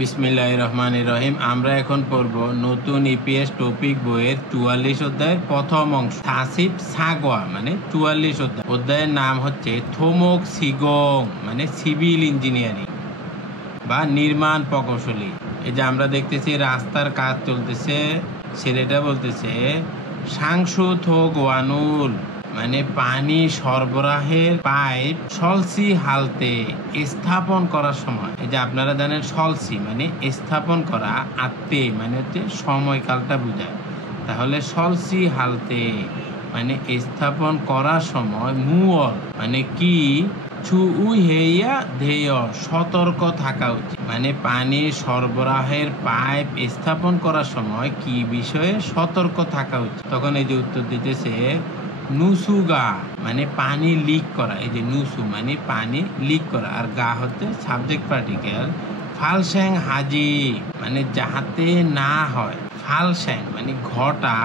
বিসমিল্লাহির রহমানির রহিম। আমরা এখন পড়ব নতুন ইপিএস টপিক বইয়ের 44 অধ্যায়ের প্রথম অংশ, থাসিপ সাগোয়া মানে 44 অধ্যায়। অধ্যায়ের নাম হচ্ছে থোমক সিগং মানে সিভিল ইঞ্জিনিয়ারিং বা নির্মাণ প্রকৌশলী। এই যে আমরা দেখতেছি রাস্তার কাজ চলতেছে, ছেলেটা বলতেছে সাংসু থোক ওয়ানুল মানে পানি সরবরাহের পাইপ সলসি হালতে স্থাপন করার সময়। এই যে আপনারা জানেন সলসি মানে স্থাপন করা, আত্মে মানে হচ্ছে সময়কালটা বোঝায়। তাহলে সলসি হালতে মানে স্থাপন করার সময়, মুয়ল মানে কি, হেইয়া ধেয় সতর্ক থাকা উচিত। মানে পানি সরবরাহের পাইপ স্থাপন করার সময় কি বিষয়ে সতর্ক থাকা উচিত। তখন এই যে উত্তর দিতেছে নুসুগা মানে পানি লিক করা। এই যে নুসু মানে পানি লিক করা, আর গা হচ্ছে সাবজেক্ট পার্টিকেল। ফালস্যাং হাজি মানে যাতে না হয়, ফালস্যাং মানে ঘটা,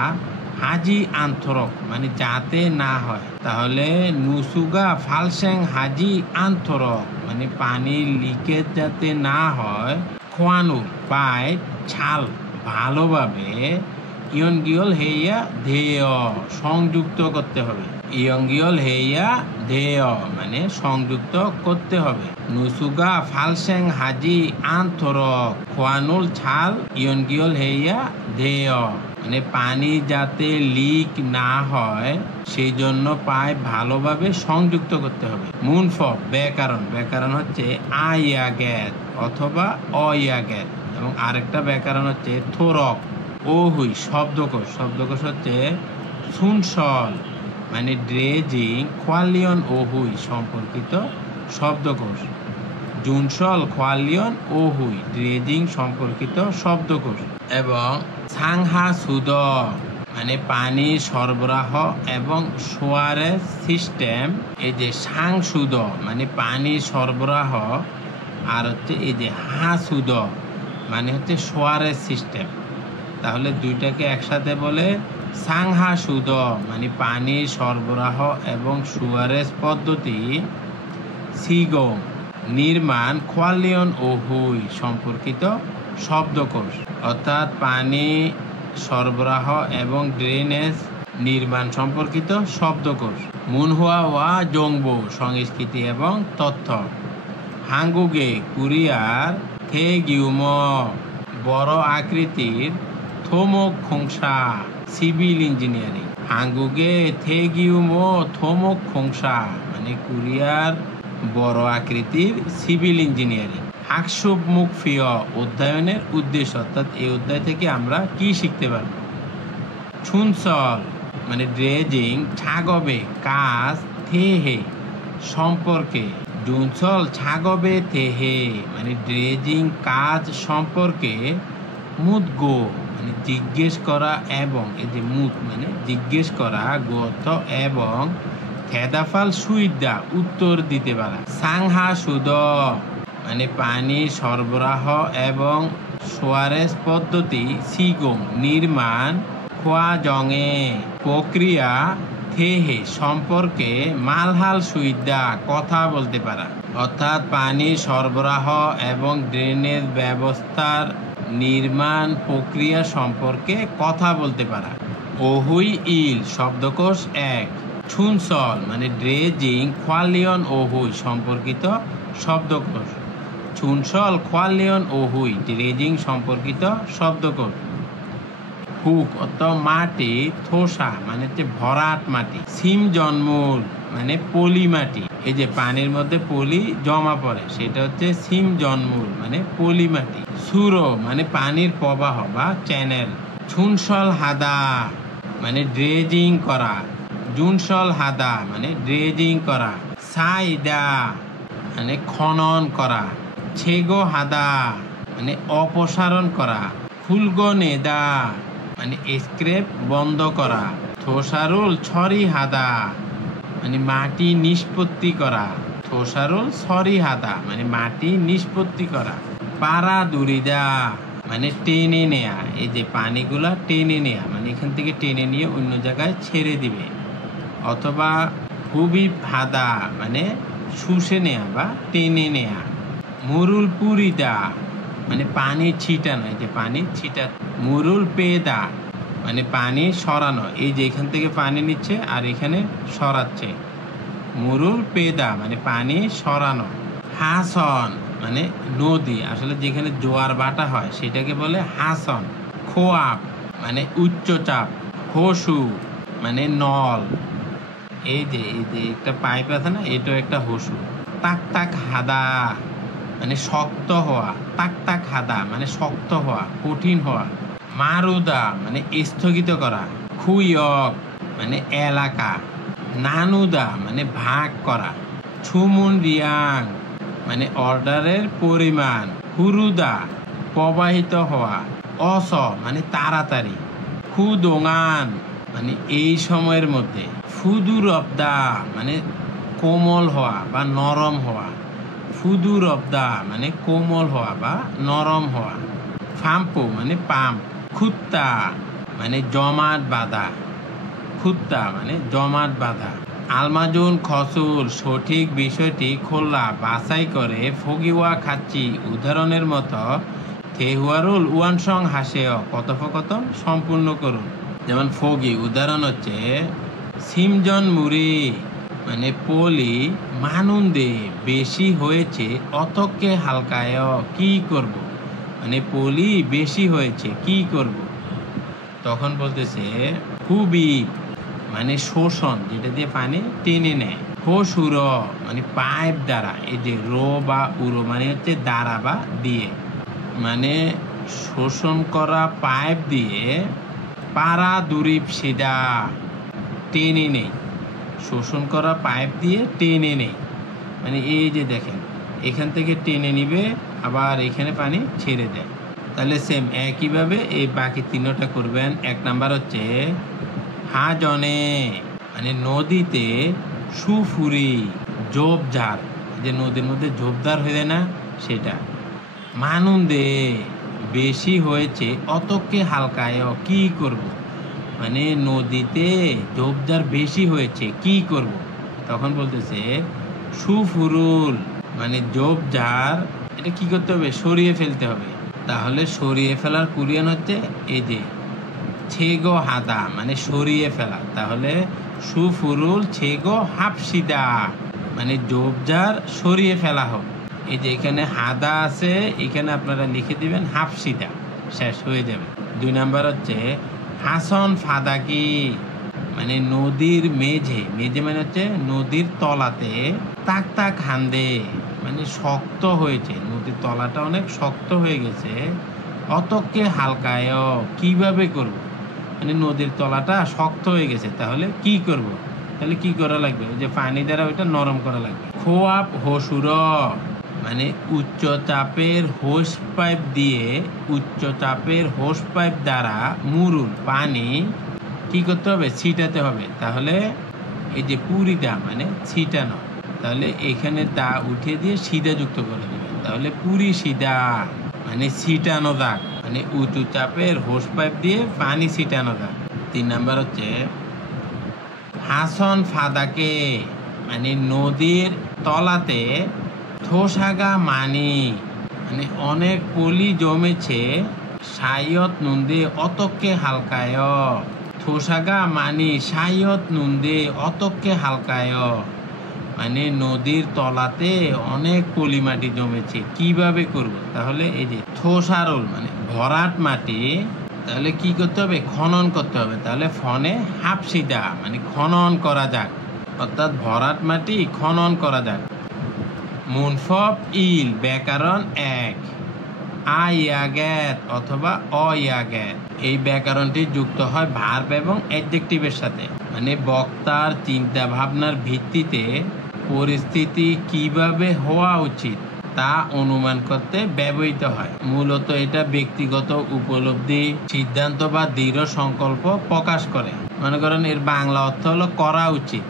হাজি আন্তরক মানে যাতে না হয়। তাহলে নুসুগা ফালস্যাং হাজি আন্তরক মানে পানি লিকেজ যাতে না হয়। খোয়ানু পাইপ ছাল ভালোভাবে ইয়নগিয়ল হেইয়া ধেয় সংযুক্ত করতে হবে। ইয়নগিয়ল হেইয়া ধেয় মানে সংযুক্ত করতে হবে। নুসুগা ফালস্যাং হাজি আন্তরক খোয়ানুল ছাল ইয়নগিয়ল হেইয়া ধেয় মানে পানি যাতে লিক না হয় সেই জন্য পাইপ ভালোভাবে সংযুক্ত করতে হবে। মুনফ ব্যাকরণ, ব্যাকরণ হচ্ছে আইয়া গ্যাত অথবা অইয়া গ্যাত, এবং আরেকটা ব্যাকরণ হচ্ছে থোরক ও হুই শব্দকোষ। শব্দকোষ হচ্ছে সুনসল মানে ড্রেজিং খোয়ালিয়ন ও হুই সম্পর্কিত শব্দকোষ। জুনসল খোয়ালিয়ন ও হুই ড্রেজিং সম্পর্কিত শব্দকোষ। এবং সাংহা সুদ মানে পানি সরবরাহ এবং সোয়ারেজ সিস্টেম। এই যে সাংসুদ মানে পানি সরবরাহ, আর হচ্ছে এই যে হাসুদ মানে হচ্ছে সোয়ারেজ সিস্টেম। তাহলে দুইটাকে একসাথে বলে সাংহা সুদ মানে পানি সরবরাহ এবং সুয়ারেজ পদ্ধতি। সিগং নির্মাণ খোয়ালিয়ন ও হুই সম্পর্কিত শব্দকোষ, অর্থাৎ পানি সরবরাহ এবং ড্রেনেজ নির্মাণ সম্পর্কিত শব্দকোষ। মুনহুয়া ওয়া জংবো সংস্কৃতি এবং তথ্য। হাঙ্গুগে কোরিয়ার থেগিউম বড় আকৃতির থোমক খোংসা সিভিল ইঞ্জিনিয়ারিং। হাঙ্গুগে থেগিউম থোমক খোংসা মানে কোরিয়ার বড় আকৃতির সিভিল ইঞ্জিনিয়ারিং। হাকসুব মুখফিয় অধ্যয়নের উদ্দেশ্য, অর্থাৎ এই অধ্যায় থেকে আমরা কি শিখতে পারবো। ছুনসল মানে ড্রেজিং, ছাগবে কাজ, থেহে সম্পর্কে। জুনসল ছাগবে থেহে মানে ড্রেজিং কাজ সম্পর্কে। মুদগো মানে জিজ্ঞেস করা এবং, এই যে মুদ মানে জিজ্ঞেস করা, গোত এবং খেদাফাল সুইদা উত্তর দিতে পারা। সাংহা সুদ মানে পানি সরবরাহ এবং সোয়ারেজ পদ্ধতি। সিগং নির্মাণ, খোয়া জঙে প্রক্রিয়া, থেহে সম্পর্কে, মালহাল সুইদা কথা বলতে পারা, অর্থাৎ পানি সরবরাহ এবং ড্রেনেজ ব্যবস্থার নির্মাণ প্রক্রিয়া সম্পর্কে কথা বলতে পারা। ওহুই ইল শব্দকোষ 1। ছুনসল মানে ড্রেজিং খোয়ালিয়ন ও হুই সম্পর্কিত শব্দকোষ। ছুনসল খোয়ালিয়ন ও হুই ড্রেজিং সম্পর্কিত শব্দকোষ। হুক অর্থাৎ মাটি, থোসা মানে হচ্ছে ভরাট মাটি। সিম জন্মুল মানে পলি মাটি, এই যে পানির মধ্যে পলি জমা পড়ে সেটা হচ্ছে সিম জন্মুল মানে পলি মাটি। সুরো মানে পানির প্রবাহ বা চ্যানেল। ছুনসল হাদা মানে ড্রেজিং করা। জুনসল হাদা মানে ড্রেজিং করা। সাইদা মানে খনন করা। ছেগো হাদা মানে অপসারণ করা। ফুলগো নেদা মানে স্ক্রেপ বন্ধ করা। থোসারুল ছরি হাদা মানে মাটি নিষ্পত্তি করা। থোসারুল ছরি হাদা মানে মাটি নিষ্পত্তি করা। পারা দুরিদা মানে টেনে নেয়া, এই যে পানিগুলা টেনে নেয়া মানে এখান থেকে টেনে নিয়ে অন্য জায়গায় ছেড়ে দিবে। অথবা হুবি হাদা মানে শুষে নেয়া বা টেনে নেয়া। মুরুল পুরিদা মানে পানি ছিটানো, এই যে পানি ছিটা। মুরুল পেদা মানে পানি সরানো, এই যে এখান থেকে পানি নিচ্ছে আর এখানে সরাচ্ছে। মুরুল পেদা মানে পানি সরানো। হাসন মানে নদী, আসলে যেখানে জোয়ার ভাটা হয় সেটাকে বলে হাসন। খোয়াব মানে উচ্চচাপ। হসু মানে নল, এই যে একটা পাইপ আছে না, এটাও একটা হসু। তাক তাক হাদা মানে শক্ত হওয়া। তাক তাক হাদা মানে শক্ত হওয়া, কঠিন হওয়া। মারুদা মানে স্থগিত করা। খুইয়ক মানে এলাকা। নানুদা মানে ভাগ করা। ছুমুন রিয়াং মানে অর্ডারের পরিমাণ। হুরুদা প্রবাহিত হওয়া। অস মানে তাড়াতাড়ি। খুদোঙান মানে এই সময়ের মধ্যে। ফুদুর অবদা মানে কোমল হওয়া বা নরম হওয়া। ফুদুর অবদা মানে কোমল হওয়া বা নরম হওয়া। ফাম্পু মানে পাম্প। খুত্তা মানে জমাট বাঁধা। খুত্তা মানে জমাট বাঁধা। আলমাজুন খসুল সঠিক বিষয়টি খোলা বাছাই করে ফগিওয়া খাচ্ছি উদাহরণের মতো থেহুয়ারুল ওয়ানসং হাসেও কথোপকথন সম্পূর্ণ করুন। যেমন ফগি উদাহরণ হচ্ছে সিমজন মুড়ি মানে পলি মানুন্দে বেশি হয়েছে অতকে হালকায় কি করব, মানে পলি বেশি হয়েছে কি করব। তখন বলতেছে খুবই মানে শোষণ, যেটা দিয়ে পানি টেনে নেয়। হসুর মানে পাইপ দ্বারা, এই যে রো বা উরো মানে হচ্ছে দ্বারা বা দিয়ে, মানে শোষণ করা পাইপ দিয়ে পারা দুরিপ সিদা টেনে নেই। শোষণ করা পাইপ দিয়ে টেনে নেই, মানে এই যে দেখেন এখান থেকে টেনে নিবে আবার এখানে পানি ছেড়ে দেয়। তাহলে সেম একইভাবে এই বাকি তিনটা করবেন। এক নাম্বার হচ্ছে হাজনে মানে নদীতে সুফুরি ঝোপঝাড়, যে নদীর মধ্যে ঝোপঝাড় হয়ে যায় না সেটা। মানুন্দে বেশি হয়েছে অতকে হালকায় কি করব, মানে নদীতে ঝোপঝাড় বেশি হয়েছে কি করব। তখন বলতেছে সুফুরুল মানে ঝোপঝাড়, এটা কি করতে হবে, সরিয়ে ফেলতে হবে। তাহলে সরিয়ে ফেলার কোরিয়ান হচ্ছে এই যে ছেগো হাদা মানে সরিয়ে ফেলা। তাহলে সুফুরুল ছেগো হাফসিদা মানে ঝোপঝাড় সরিয়ে ফেলা হোক। এই যে এখানে হাদা আছে, এখানে আপনারা লিখে দিবেন হাফসিদা, শেষ হয়ে যাবে। 2 নাম্বার হচ্ছে হাসন ফাদাকি মানে নদীর মেঝে, মেঝে মানে হচ্ছে নদীর তলাতে। তাক তাক হান্দে মানে শক্ত হয়েছে, নদীর তলাটা অনেক শক্ত হয়ে গেছে। অতকে হালকায় কিভাবে করব, মানে নদীর তলাটা শক্ত হয়ে গেছে, তাহলে কি করব, তাহলে কি করা লাগবে, যে পানি দ্বারা ওইটা নরম করা লাগবে। খোয়াব হসুর মানে উচ্চচাপের হোস পাইপ দিয়ে, উচ্চচাপের হোস পাইপ দ্বারা মুরুল পানি কি করতে হবে, ছিটাতে হবে। তাহলে এই যে পুরিদা মানে ছিটানো, তাহলে এখানে দা উঠিয়ে দিয়ে সিধা যুক্ত করে দেবেন। তাহলে পুরি সিধা মানে ছিটানো দাগ, মানে উঁচু চাপের হোস পাইপ দিয়ে পানি ছিটানো দাগ। 3 নাম্বার হচ্ছে হাসন ফাদাকে মানে নদীর তলাতে থোসাগা মানি মানে অনেক পলি জমেছে। সাইয়ত নুন্দে অতকে হালকায়, থোসাগা মানি সাইয়ত নুন্দে অতকে হালকায় মানে নদীর তলাতে অনেক পলি মাটি জমেছে কিভাবে করব। তাহলে এই যে থোসারোল মানে ভরাট মাটি, তাহলে কি করতে হবে, খনন করতে হবে। তাহলে ফনে হাফসিদা মানে খনন করা যাক, অর্থাৎ ভরাট মাটি খনন করা যাক। মুনফব ইল ব্যাকরণ 1 আয়াগেত অথবা অয়াগেত, এই ব্যাকরণটি যুক্ত হয় ভার্ব এবং অ্যাডজেক্টিভের সাথে, মানে বক্তার চিন্তা ভাবনার ভিত্তিতে পরিস্থিতি কিভাবে হওয়া উচিত তা অনুমান করতে ব্যবহৃত হয়। মূলত এটা ব্যক্তিগত উপলব্ধি, সিদ্ধান্ত বা দৃঢ় সংকল্প প্রকাশ করে। মনে করেন এর বাংলা অর্থ হলো করা উচিত।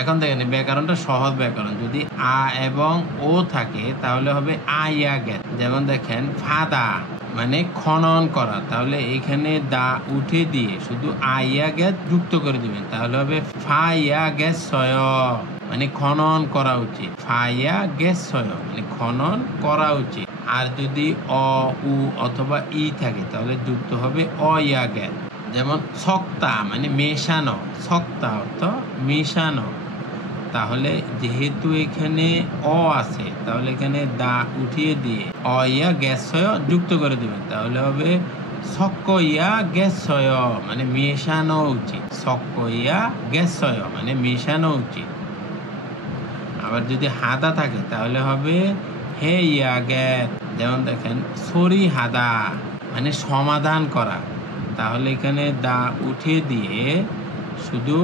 এখন দেখেন ব্যাকরণটা সহজ ব্যাকরণ, যদি আ এবং ও থাকে তাহলে হবে আইয়া গেত। যেমন দেখেন ফাদা মানে খনন করা, তাহলে এখানে দা উঠে দিয়ে শুধু আইয়া গেত যুক্ত করে দিবেন, তাহলে হবে ফাইয়া গেস সয় মানে খনন করা উচিত। ফাইয়া গেস সয় মানে খনন করা উচিত। আর যদি অ উ অথবা ই থাকে তাহলে যুক্ত হবে অ ইয়া গ্যাস। যেমন সক্তা মানে মেশানো, সক্তা অর্থ মেশানো। তাহলে যেহেতু এখানে অ আছে তাহলে এখানে দা উঠিয়ে দিয়ে অ ইয়া গ্যাসয় যুক্ত করে দেবেন, তাহলে হবে সক্ক ইয়া গ্যাসয় মানে মেশানো উচিত। সক্ক ইয়া গ্যাসয় মানে মেশানো উচিত। আবার যদি হাদা থাকে তাহলে হবে হে ইয়া গ্যাস। যেমন দেখেন সরি হাদা মানে সমাধান করা, তাহলে এখানে দা উঠিয়ে দিয়ে শুধু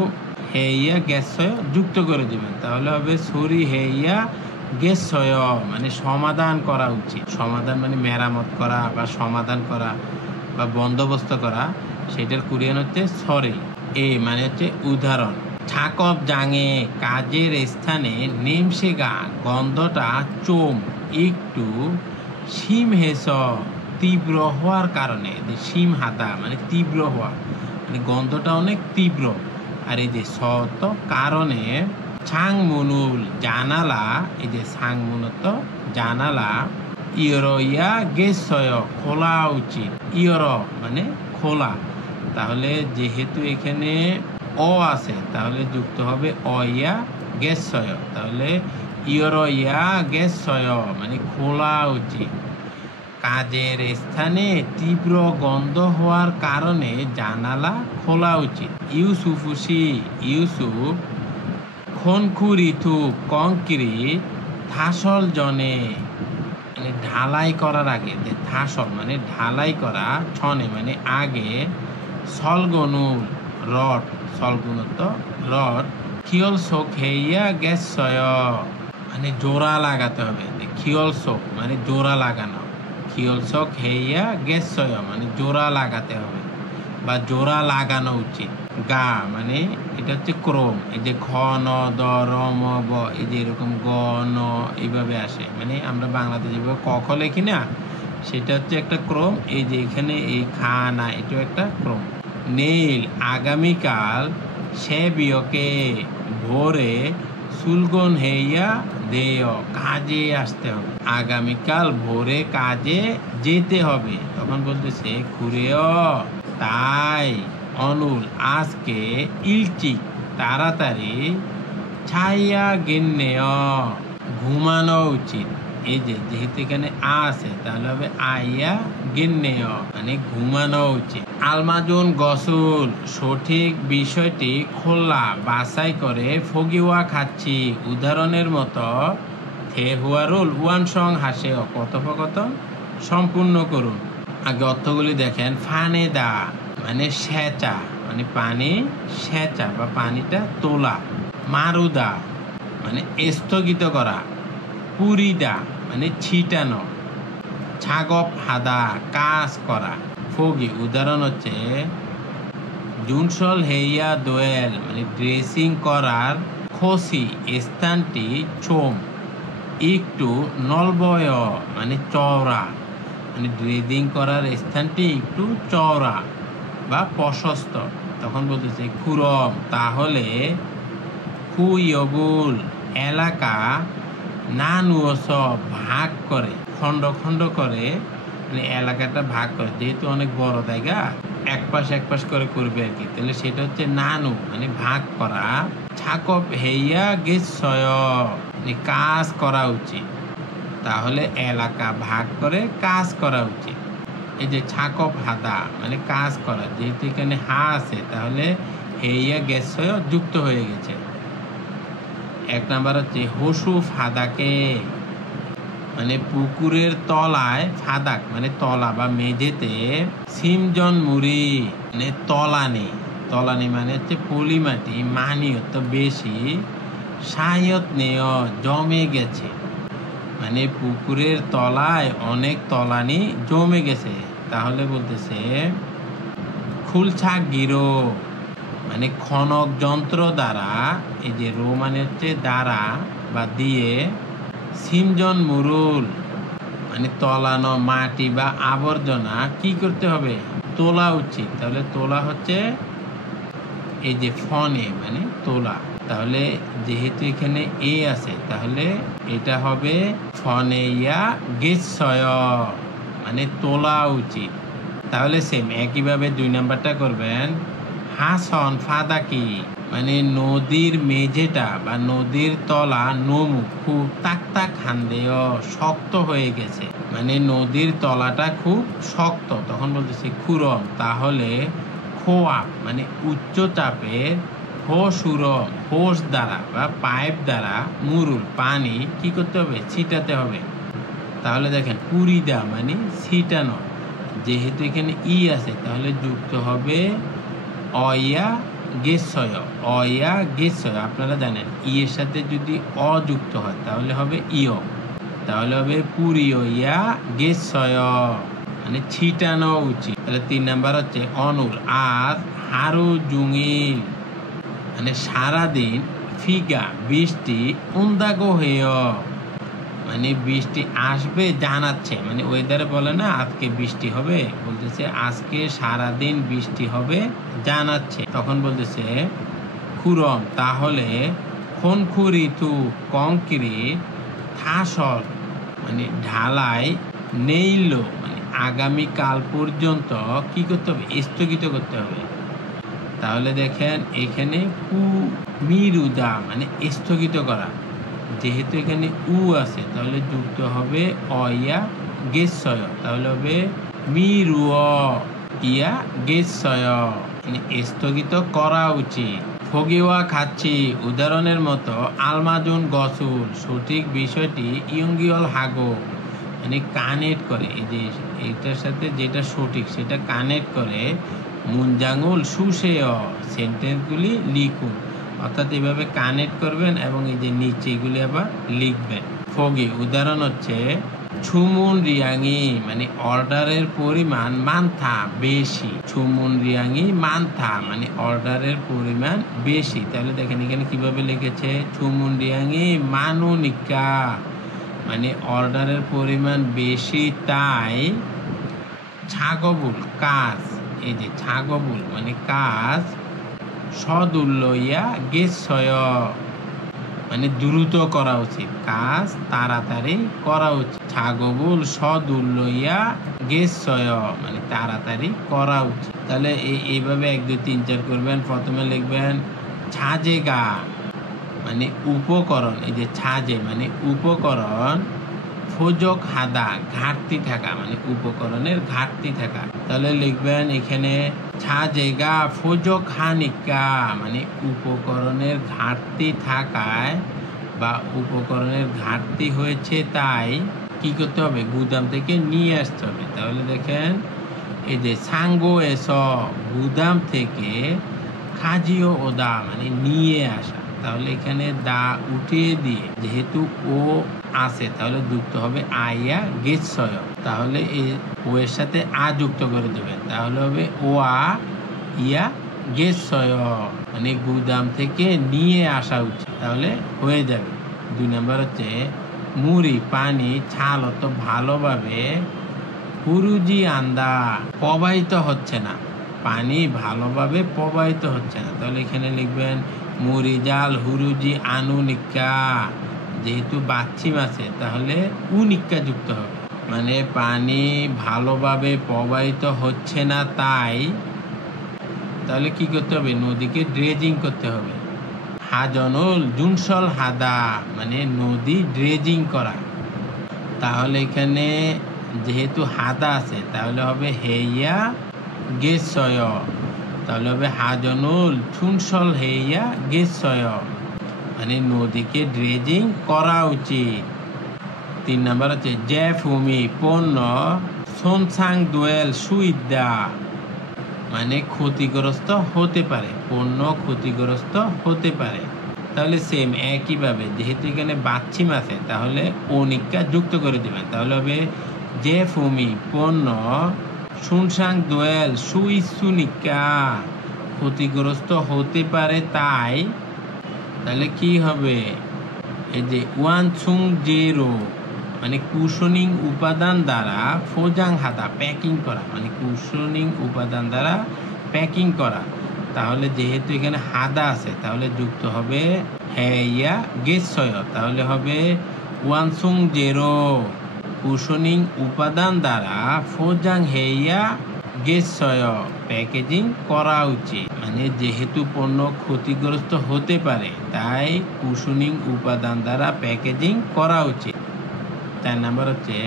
হে ইয়া গ্যাসয় যুক্ত করে দিবেন, তাহলে হবে সরি হে ইয়া গ্যাসয় মানে সমাধান করা উচিত। সমাধান মানে মেরামত করা বা সমাধান করা বা বন্দোবস্ত করা, সেটার কোরিয়ান হচ্ছে সরি। এ মানে হচ্ছে উদাহরণ। ছাকব জাঙে কাজের স্থানে নেমসেগা গন্ধটা চোম একটু শিম হেস তীব্র হওয়ার কারণে, শিম হাদা মানে তীব্র হওয়া মানে গন্ধটা অনেক তীব্র। আর এই যে সত কারণে ছাং মুনুল জানালা, এই যে ছাং মুনত জানালা ইয়র ইয়া গেসয় খোলা উচিত। ইয়র মানে খোলা, তাহলে যেহেতু এখানে অ আছে তাহলে যুক্ত হবে অ ইয়া গ্যাসয়, তাহলে ইয়র ইয়া গ্যাসয় মানে খোলা উচিত। কাজের স্থানে তীব্র গন্ধ হওয়ার কারণে জানালা খোলা উচিত। ইউসুফুসি ইউসুফ খনকুরিথু কংক্রিট থাসল জনে মানে ঢালাই করার আগে, থাসল মানে ঢালাই করা, ছনে মানে আগে, সলগনুল রড, সলগুনত রড, খিয়ল শোক হেইয়া গ্যাসয় মানে জোড়া লাগাতে হবে। খিয়ল শোক মানে জোড়া লাগানো, খিয়ল শোক হেইয়া গ্যাসয় মানে জোড়া লাগাতে হবে বা জোড়া লাগানো উচিত। গা মানে এটা হচ্ছে ক্রম, এই যে খ ন দ র ম ব, এই যে এরকম গ ন এইভাবে আসে, মানে আমরা বাংলাদেশে যেভাবে ক খ লেখি না, সেটা হচ্ছে একটা ক্রম। এই যে এখানে এই খা না, এটাও একটা ক্রম। নীল আগামীকাল সে বিয়কে ভোরে সুলগন হেইয়া দেয় কাজে আসতে হবে। আগামীকাল ভোরে কাজে যেতে হবে, তখন বলতেছে খুরেও তাই অনুল আজকে ইলচিক তাড়াতাড়ি ছাইয়া গেন্নেয় ঘুমানো উচিত। এই যে যেহেতু এখানে আ আছে তাহলে হবে আইয়া গেন্নেয় মানে ঘুমানো উচিত। আলমাজুন গসুল সঠিক বিষয়টি খোলা বাছাই করে ফগিওয়া খাচ্ছি উদাহরণের মতো থে হুয়ারুল ওয়ান সং হাসে কথোপকথন সম্পূর্ণ করুন। আগে অর্থগুলি দেখেন। ফানে দা মানে সেচা মানে পানি সেচা বা পানিটা তোলা। মারুদা মানে স্থগিত করা। পুরিদা মানে ছিটানো। ছাগপ হাদা কাজ করা। ফগি উদাহরণ হচ্ছে জুনসল হেইয়া দোয়েল মানে ড্রেসিং করার খসি স্থানটি চোম একটু নলবয় মানে চওড়া মানে ড্রেসিং করার স্থানটি একটু চওড়া বা প্রশস্ত, তখন বলতেছে খুরম তাহলে খুইয়বুল এলাকা নানুয়স ভাগ করে, খণ্ড খণ্ড করে মানে এলাকাটা ভাগ করে, যেহেতু অনেক বড় জায়গা এক পাশ করে করবে আর কি, তাহলে সেটা হচ্ছে নানু মানে ভাগ করা। ছাকপ হেইয়া গেছয় মানে কাজ করা উচিত, তাহলে এলাকা ভাগ করে কাজ করা উচিত। এই যে ছাকপ হাদা মানে কাজ করা, যেহেতু এখানে হা আছে তাহলে হেইয়া গেছয় যুক্ত হয়ে গেছে। এক নাম্বার হচ্ছে হসুফ হাদাকে মানে পুকুরের তলায়, ফাদাক মানে তলা বা মেঝেতে, সিমজন মুড়ি মানে তলানি, তলানি মানে হচ্ছে পলি মাটি, মানিয়ত বেশি, সায়ত নেয় জমে গেছে মানে পুকুরের তলায় অনেক তলানি জমে গেছে, তাহলে বলতেছে খুলছা গিরো মানে খনক যন্ত্র দ্বারা, এই যে রো মানে হচ্ছে দ্বারা বা দিয়ে, সিমজন মুরুল মানে তলানো মাটি বা আবর্জনা কি করতে হবে তোলা উচিত, তাহলে তোলা হচ্ছে এই যে ফনে মানে তোলা। তাহলে যেহেতু এখানে এ আছে তাহলে এটা হবে ফনেইয়া গেছয়, মানে তোলা উচিত। তাহলে সেম একইভাবে 2 নাম্বারটা করবেন। হাসন ফাদা কি, মানে নদীর মেঝেটা বা নদীর তলা নমু খুব তাক তাক হান্দেয়, শক্ত হয়ে গেছে, মানে নদীর তলাটা খুব শক্ত। তখন বলতেছে খুরম, তাহলে খোয়া মানে উচ্চ চাপের হোস দ্বারা বা পাইপ দ্বারা মুরুল পানি কি করতে হবে, ছিটাতে হবে। তাহলে দেখেন পুরিদা মানে ছিটানো, যেহেতু এখানে ই আছে তাহলে যুক্ত হবে অয়া গেছয়, অয়া গেছয়। আপনারা জানেন ই এর সাথে যদি অ যুক্ত হয় তাহলে হবে ইয়, তাহলে হবে পুরিয় ইয়া গেছয়, মানে ছিটানো উচিত। তাহলে 3 নাম্বার হচ্ছে অনুল আজ হারু জুঙিল, মানে সারাদিন ফিগা বৃষ্টি উন্দাগো হেয়, মানে বৃষ্টি আসবে জানাচ্ছে, মানে ওয়েদারে বলে না আজকে বৃষ্টি হবে, বলতেছে আজকে সারাদিন বৃষ্টি হবে জানাচ্ছে। তখন বলতেছে খুরম, তাহলে খনখুরি তু কংক্রিট থাসল, মানে ঢালাই নেইল, মানে আগামীকাল পর্যন্ত কি করতে হবে, স্থগিত করতে হবে। তাহলে দেখেন এখানে মিরুদা মানে স্থগিত করা, যেহেতু এখানে উ আছে তাহলে যুক্ত হবে অয়া গেছয়, তাহলে হবে মিরু ইয়া গেছয়, মানে স্থগিত করা উচিত। ফগিওয়া খাচ্ছি উদাহরণের মতো আলমাজুন গসুল, সঠিক বিষয়টি ইয়ঙ্গিয়ল হাগো, মানে কানেক্ট করে, এই যে এটার সাথে যেটা সঠিক সেটা কানেক্ট করে মুনজাঙ্গুল সুশেয়, সেন্টেন্সগুলি লিখুন। অর্থাৎ এইভাবে কানেক্ট করবেন এবং এই যে নিচে এগুলি আবার লিখবেন। ফগি উদাহরণ হচ্ছে ছুমুন রিয়াঙ্গি, মানে অর্ডারের পরিমাণ মানথা বেশি, ছুমুন রিয়াঙ্গি মানথা মানে অর্ডারের পরিমাণ বেশি। তাহলে দেখেন এখানে কিভাবে লিখেছে ছুমুন রিয়াঙ্গি মানুনিকা, মানে অর্ডারের পরিমাণ বেশি তাই ছাগবুল কাজ, এই যে ছাগবুল মানে কাজ সদুল্লইয়া গেছয়, মানে দ্রুত করা উচিত, কাজ তাড়াতাড়ি করা উচিত। ছাগবুল সদুল্লইয়া গেছয়, মানে তাড়াতাড়ি করা উচিত। তাহলে এইভাবে 1 2 3 4 করবেন। প্রথমে লিখবেন ছাজেগা, মানে উপকরণ, এই যে ছাজে মানে উপকরণ, ফোজক হাদা ঘাটতি থাকা, মানে উপকরণের ঘাটতি থাকা। তাহলে লিখবেন এখানে ছাজেগা ফোজক হানিকা, মানে উপকরণের ঘাটতি থাকায় বা উপকরণের ঘাটতি হয়েছে তাই কি করতে হবে, গুদাম থেকে নিয়ে আসতে হবে। তাহলে দেখেন এই যে সাঙ্গো এস, গুদাম থেকে খাজিও ওদা মানে নিয়ে আসা। তাহলে এখানে দা উঠিয়ে দিয়ে যেহেতু ও আছে তাহলে যুক্ত হবে আইয়া গেছয়, তাহলে এই ও এর সাথে আ যুক্ত করে দেবেন, তাহলে হবে ও আ ইয়া গেছয়, মানে গুদাম থেকে নিয়ে আসা উচিত, তাহলে হয়ে যাবে। 2 নাম্বার হচ্ছে মুড়ি পানি ছাল অত ভালোভাবে হুরুজি আন্দা, প্রবাহিত হচ্ছে না, পানি ভালোভাবে প্রবাহিত হচ্ছে না। তাহলে এখানে লিখবেন মুড়ি জাল হুরুজি আনুনিকা, যেহেতু বাচ্চিম আছে তাহলে উনিকা যুক্ত হবে, মানে পানি ভালোভাবে প্রবাহিত হচ্ছে না তাই, তাহলে কি করতে হবে, নদীকে ড্রেজিং করতে হবে। হাজনুল জুনসল হাদা, মানে নদী ড্রেজিং করা। তাহলে এখানে যেহেতু হাদা আছে তাহলে হবে হেইয়া গেছয়, তাহলে হবে হাজনুল ছুনসল হেইয়া গেছয়, মানে নদীকে ড্রেজিং করা উচিত। 3 নাম্বার হচ্ছে জেফুমি পণ্য সোনসাং দোয়েল সুইদা, মানে ক্ষতিগ্রস্ত হতে পারে, পণ্য ক্ষতিগ্রস্ত হতে পারে। তাহলে সেম একইভাবে যেহেতু এখানে বাচ্চিম আছে তাহলে অনিকা যুক্ত করে দেবেন, তাহলে হবে জেফুমি পণ্য সুনসাং দোয়েল সুইসুনিকা, ক্ষতিগ্রস্ত হতে পারে তাই, তাহলে কি হবে, এই যে ওয়ান সুং জেরো মানে কুশনিং উপাদান দ্বারা ফোজাং হাতা প্যাকিং করা, মানে কুশনিং উপাদান দ্বারা প্যাকিং করা। তাহলে যেহেতু এখানে হাদা আছে তাহলে যুক্ত হবে হেয়া গেসয়, তাহলে হবে ওয়ানসুং জেরো কুশনিং উপাদান দ্বারা ফোজাং হেয়া গেসয় প্যাকেজিং করা উচিত। মানে যেহেতু পণ্য ক্ষতিগ্রস্ত হতে পারে তাই কুশনিং উপাদান দ্বারা প্যাকেজিং করা উচিত। 4 নাম্বার হচ্ছে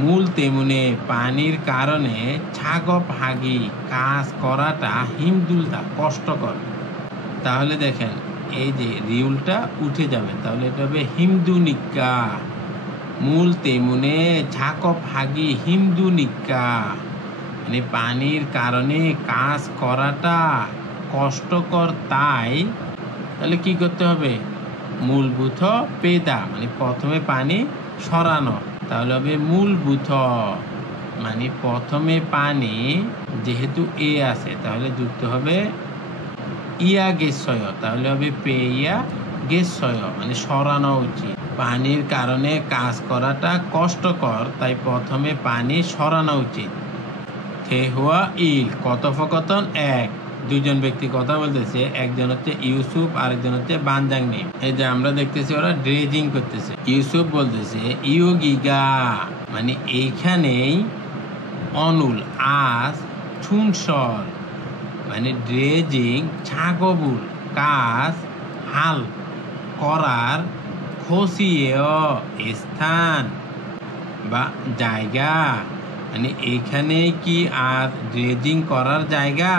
মূল তেমুনে পানির কারণে ছাগপ হাগি কাজ করাটা হিমদুলতা কষ্টকর। তাহলে দেখেন এই যে রিউলটা উঠে যাবে, তাহলে এটা হবে হিমদুনিকা। মূল তেমুনে ছাকপ হাগি হিমদুনিকা, মানে পানির কারণে কাজ করাটা কষ্টকর, তাই তাহলে কি করতে হবে মূলভূত পেদা, মানে প্রথমে পানি সরানো, তাহলে হবে মূলভূত, মানে প্রথমে পানি যেহেতু এ আছে তাহলে যুক্ত হবে ইয়া গেসয়, তাহলে হবে পেয়া গেসয়, মানে সরানো উচিত। পানির কারণে কাজ করাটা কষ্টকর তাই প্রথমে পানি সরানো উচিত। থেহুয়া ইল কথোপকথন 1, দুইজন ব্যক্তি কথা বলতেছে, একজন হচ্ছে ইউসুফ আরেকজন হচ্ছে বানজাংনি। এই যে আমরা দেখতেছি ওরা ড্রেজিং করতেছে। ইউসুফ বলতেছে ইউ গিগা, মানে এইখানেই অনুল আজ ছুনসর, মানে ড্রেজিং ছাগবুল কাজ হাল করার খসিয়েও স্থান বা জায়গা, মানে এখানে কি আর ড্রেজিং করার জায়গা,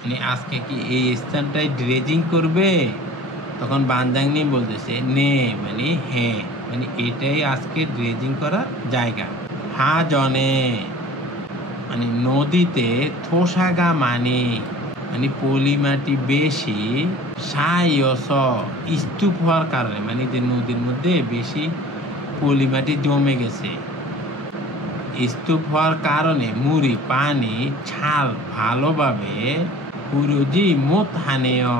মানে আজকে কি এই স্থানটাই ড্রেজিং করবে? তখন বানজাংনি বলতেছে নে, মানে হ্যাঁ, মানে এটাই আজকে ড্রেজিং করার জায়গা। হা জনে, মানে নদীতে থোসাগা মানে পলিমাটি বেশি, সায়স স্তূপ হওয়ার কারণে, মানে যে নদীর মধ্যে বেশি পলিমাটি জমে গেছে, স্তূপ হওয়ার কারণে মুড়ি পানি ছাল ভালোভাবে পুরোজি মত হানেয়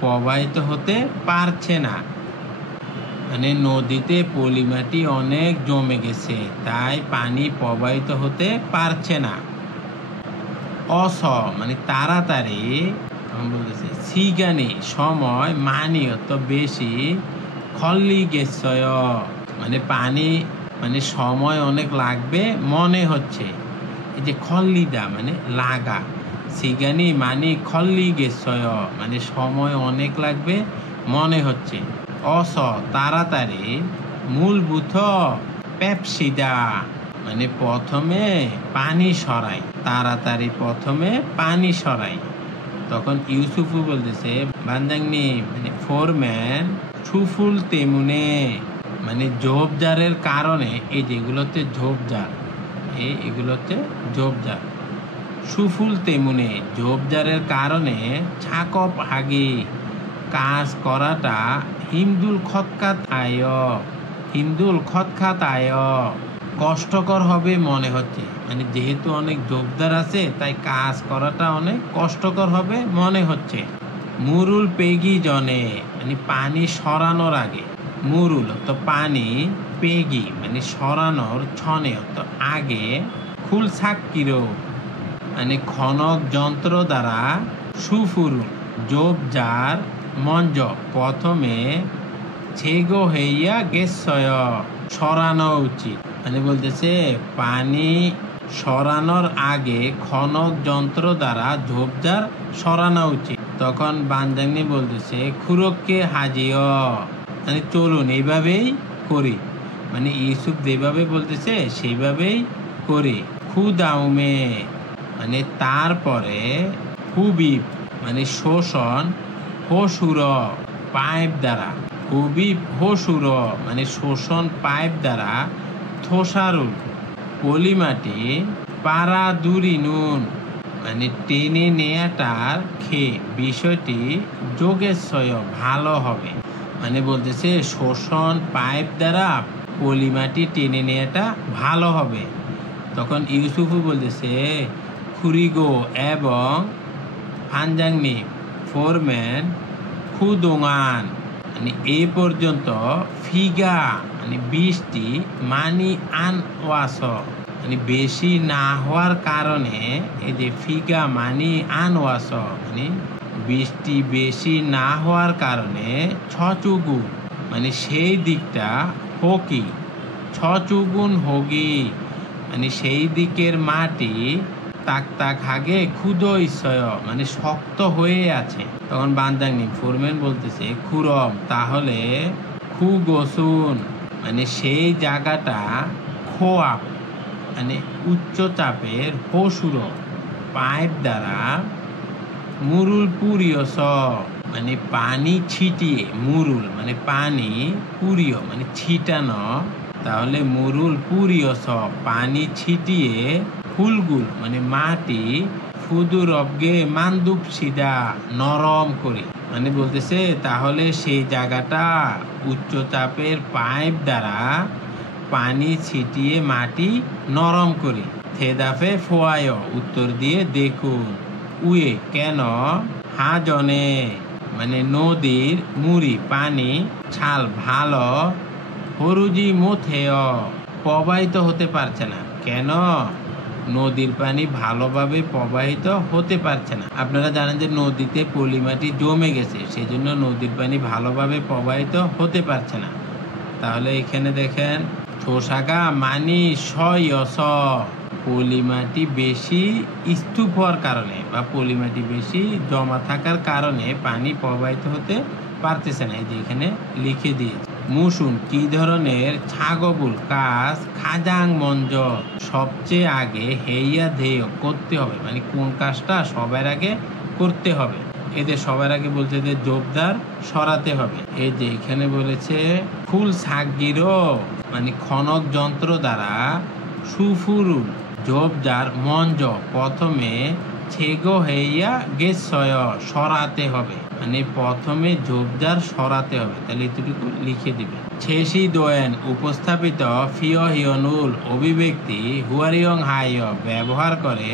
প্রবাহিত হতে পারছে না, মানে নদীতে পলিমাটি অনেক জমে গেছে তাই পানি প্রবাহিত হতে পারছে না। অস, মানে তাড়াতাড়ি বলতেছে সিগানি সময় মানিয়ত বেশি, খল্লি গেছয়, মানে পানি মানে সময় অনেক লাগবে মনে হচ্ছে। এই যে খল্লিদা মানে লাগা, সিগানি মানে খল্লি গেছয়, মানে সময় অনেক লাগবে মনে হচ্ছে। অস তাড়াতাড়ি, মূলভূত পেপসিদা, মানে প্রথমে পানি সরাই, তাড়াতাড়ি প্রথমে পানি সরাই। তখন ইউসুফু বলতেছে বানজাংনি, মানে ফোরম্যান সুফুল তেমুনে, মানে ঝোপঝাড়ের কারণে, এই যেগুলোতে ঝোপঝাড়, এগুলোতে ঝোপঝাড়, সুফুল তেমুনে ঝোপঝাড়ের কারণে ছাকপ হাগি কাজ করাটা হিমদুল খতখাত আয়, হিমদুল খতখাত আয় কষ্টকর হবে মনে হচ্ছে, মানে যেহেতু অনেক ঝোপঝাড় আছে তাই কাজ করাটা অনেক কষ্টকর হবে মনে হচ্ছে। মুরুল পেগি জনে, মানে পানি সরানোর আগে, মুরুল তো পানি, পেগি মানে সরানোর, ছনে তো আগে, খুল সাক্কিরো মানে খনক যন্ত্র দ্বারা, সুফুরুল ঝোপঝাড় মঞ্জ প্রথমে, ছেগো হইয়া গেছয় সরানো উচিত, মানে বলতেছে পানি সরানোর আগে খনক যন্ত্র দ্বারা ঝোপঝাড় সরানো উচিত। তখন বানজাংনি বলতেছে খুরককে হাজিও, মানে চলুন এইভাবেই করি, মানে ইউসুফ যেভাবে বলতেছে সেইভাবেই করি। খুদাউমে, মানে তারপরে, খুবই মানে শোষণ, হসুর পাইপ দ্বারা, খুবই হসুর মানে শোষণ পাইপ দ্বারা, থোসারুল পলিমাটি, পারা দুরি নুন মানে টেনে নেয়াটার বিষয়টি যোগেশ্বয় ভালো হবে, মানে বলতেছে শোষণ পাইপ দ্বারা পলিমাটি টেনে নেয়াটা ভালো হবে। তখন ইউসুফু বলতেছে খুরিগো এবং ফানজাংনি ফোরম্যান খুদোঙান, মানে এ পর্যন্ত ফিগা মানে 20টি মানি আন ওয়াস মানে বেশি না হওয়ার কারণে এই যে ফিগা মানে আনওয়াস মানে বৃষ্টি বেশি না হওয়ার কারণে ছচুগুন মানে সেই দিকটা হকি ছচুগুন হগি মানে সেই দিকের মাটি তাক তাক হাগে ক্ষুদো ইচ্ছয় মানে শক্ত হয়ে আছে। তখন বান্দাংনি ফোরম্যান বলতেছে খুরম তাহলে খু গোসুন মানে সেই জায়গাটা খোয়া মানে উচ্চ চাপের হসুর পাইপ দ্বারা মুরুল পুরিয় স মানে পানি ছিটিয়ে মুরুল মানে পানি পুরিয় মানে ছিটানো তাহলে মুরুল পুরিয় স পানি ছিটিয়ে ফুলগুল মানে মাটি ফুদুর অবগে মান্দুপ সিদা নরম করে মানে বলতেছে তাহলে সেই জায়গাটা উচ্চ চাপের পাইপ দ্বারা পানি ছিটিয়ে মাটি নরম করে থেদাফে ফোয়ায় উত্তর দিয়ে দেখুন উয়ে কেন হাজনে মানে নদীর মুড়ি পানি ছাল ভালো হরুজি মোথেয় প্রবাহিত হতে পারছে না কেন নদীর পানি ভালোভাবে প্রবাহিত হতে পারছে না। আপনারা জানেন যে নদীতে পলি মাটি জমে গেছে সেই জন্য নদীর পানি ভালোভাবে প্রবাহিত হতে পারছে না। তাহলে এখানে দেখেন থোসাগা মানি সয়স পলি মাটি বেশি স্তূপ হওয়ার কারণে বা পলি মাটি বেশি জমা থাকার কারণে পানি প্রবাহিত হতে পারতেছে না। এই যে এখানে লিখে দিয়েছে মুসুন কি ধরনের ছাগবুল কাজ খাজাং মঞ্জ সবচেয়ে আগে হেইয়া ধেয় করতে হবে মানে কোন কাজটা সবার আগে করতে হবে। এদের সবার আগে বলছে যে জোবদার সরাতে হবে। এই যে এখানে বলেছে ফুল সাগিরো মানে খনক যন্ত্র দ্বারা সুফুরুল জোবদার মঞ্জ প্রথমে ছেগো হেইয়া গেছয় সরাতে হবে মানে প্রথমে ঝোপঝাড় সরাতে হবে। তাহলে এতটুকু লিখে দিবে। ছেসি দোয়েন উপস্থাপিত ফিয় হিয়নুল অভিব্যক্তি হুয়ারিয়ং হাইয় ব্যবহার করে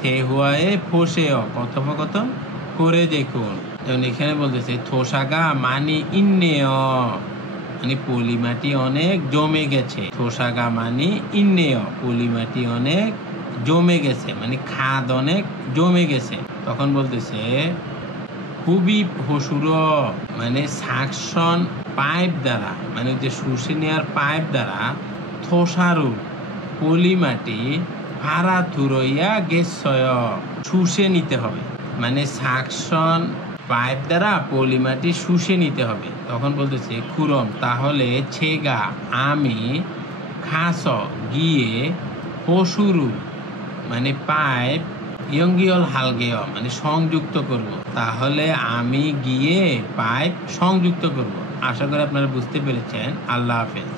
থে হুয়ায়ে ফোসেয় কথোপকথন করে দেখুন। যেমন এখানে বলতেছে থোসাগা মানি ইন্নেয় মানে পলি মাটি অনেক জমে গেছে। থোসাগা মানি ইন্নেয় পলি মাটি অনেক জমে গেছে মানে খাদ অনেক জমে গেছে। তখন বলতেছে খুবই হসুর মানে সাকশন পাইপ দ্বারা মানে যে শুষে নেওয়ার পাইপ দ্বারা থোসারু পলি মাটি ভাড়া থুরইয়া গেছয় শুষে নিতে হবে মানে সাকশন পাইপ দ্বারা পলি মাটি শুষে নিতে হবে। তখন বলতেছে খুরম তাহলে ছেগা আমি খাস গিয়ে হসুরু মানে পাইপ ইয়ঙ্গিয়ল হালগেয় মানে সংযুক্ত করব। তাহলে আমি গিয়ে পাইপ সংযুক্ত করব। আশা করি আপনারা বুঝতে পেরেছেন। আল্লাহ হাফেজ।